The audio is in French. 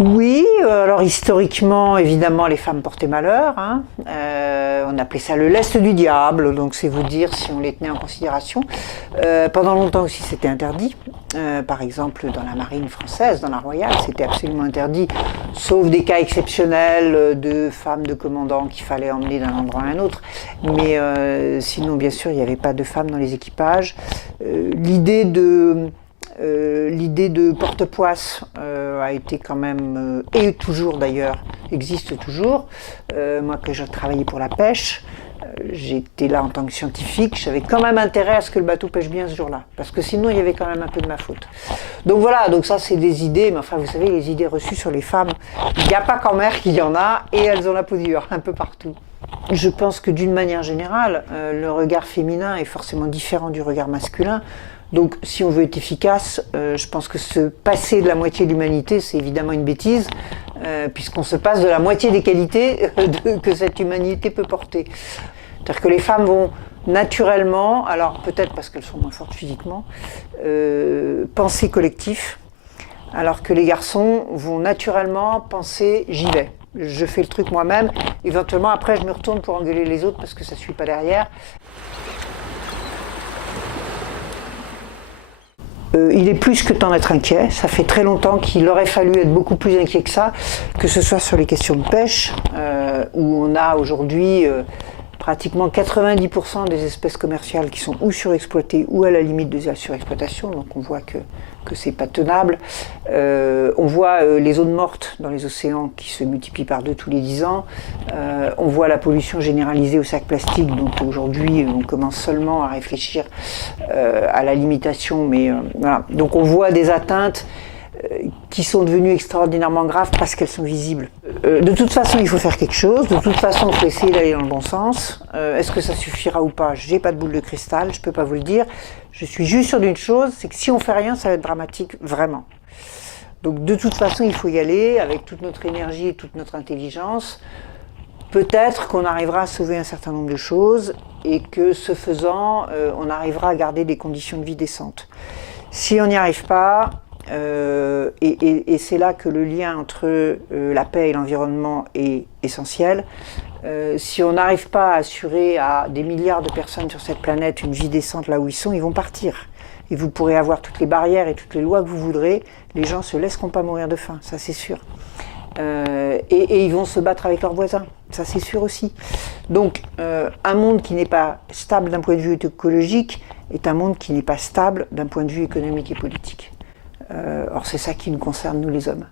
Oui, alors historiquement, évidemment, les femmes portaient malheur, hein. On appelait ça le lest du diable, donc c'est vous dire si on les tenait en considération. Pendant longtemps aussi, c'était interdit. Par exemple, dans la marine française, dans la royale, c'était absolument interdit, sauf des cas exceptionnels de femmes de commandants qu'il fallait emmener d'un endroit à un autre. Mais sinon, bien sûr, il n'y avait pas de femmes dans les équipages. L'idée de porte-poisse a été quand même, et toujours d'ailleurs, existe toujours. Moi, que je travaillais pour la pêche, j'étais là en tant que scientifique, j'avais quand même intérêt à ce que le bateau pêche bien ce jour-là, parce que sinon il y avait quand même un peu de ma faute. Donc voilà, donc ça c'est des idées, mais enfin vous savez, les idées reçues sur les femmes, il n'y a pas qu'en mer qu'il y en a, et elles ont la peau dure, un peu partout. Je pense que d'une manière générale, le regard féminin est forcément différent du regard masculin. Donc si on veut être efficace, je pense que se passer de la moitié de l'humanité, c'est évidemment une bêtise, puisqu'on se passe de la moitié des qualités que cette humanité peut porter. C'est-à-dire que les femmes vont naturellement, alors peut-être parce qu'elles sont moins fortes physiquement, penser collectif, alors que les garçons vont naturellement penser j'y vais. Je fais le truc moi-même, éventuellement après je me retourne pour engueuler les autres parce que ça ne suit pas derrière. Il est plus que temps d'être inquiet. Ça fait très longtemps qu'il aurait fallu être beaucoup plus inquiet que ce soit sur les questions de pêche, où on a aujourd'hui pratiquement 90% des espèces commerciales qui sont ou surexploitées ou à la limite de la surexploitation, donc on voit que c'est pas tenable. On voit les zones mortes dans les océans qui se multiplient par 2 tous les 10 ans. On voit la pollution généralisée au sac plastique, dont aujourd'hui on commence seulement à réfléchir à la limitation, mais voilà. Donc on voit des atteintes qui sont devenues extraordinairement graves parce qu'elles sont visibles. De toute façon, il faut faire quelque chose. De toute façon, il faut essayer d'aller dans le bon sens. Est-ce que ça suffira ou pas? J'ai pas de boule de cristal, je peux pas vous le dire. Je suis juste sûre d'une chose, c'est que si on fait rien, ça va être dramatique, vraiment. Donc de toute façon, il faut y aller avec toute notre énergie et toute notre intelligence. Peut-être qu'on arrivera à sauver un certain nombre de choses et que ce faisant, on arrivera à garder des conditions de vie décentes. Si on n'y arrive pas, et c'est là que le lien entre la paix et l'environnement est essentiel. Si on n'arrive pas à assurer à des milliards de personnes sur cette planète une vie décente là où ils sont, ils vont partir. Et vous pourrez avoir toutes les barrières et toutes les lois que vous voudrez, les gens ne se laisseront pas mourir de faim, ça c'est sûr. Et ils vont se battre avec leurs voisins, ça c'est sûr aussi. Donc un monde qui n'est pas stable d'un point de vue écologique est un monde qui n'est pas stable d'un point de vue économique et politique. Or c'est ça qui nous concerne, nous les hommes.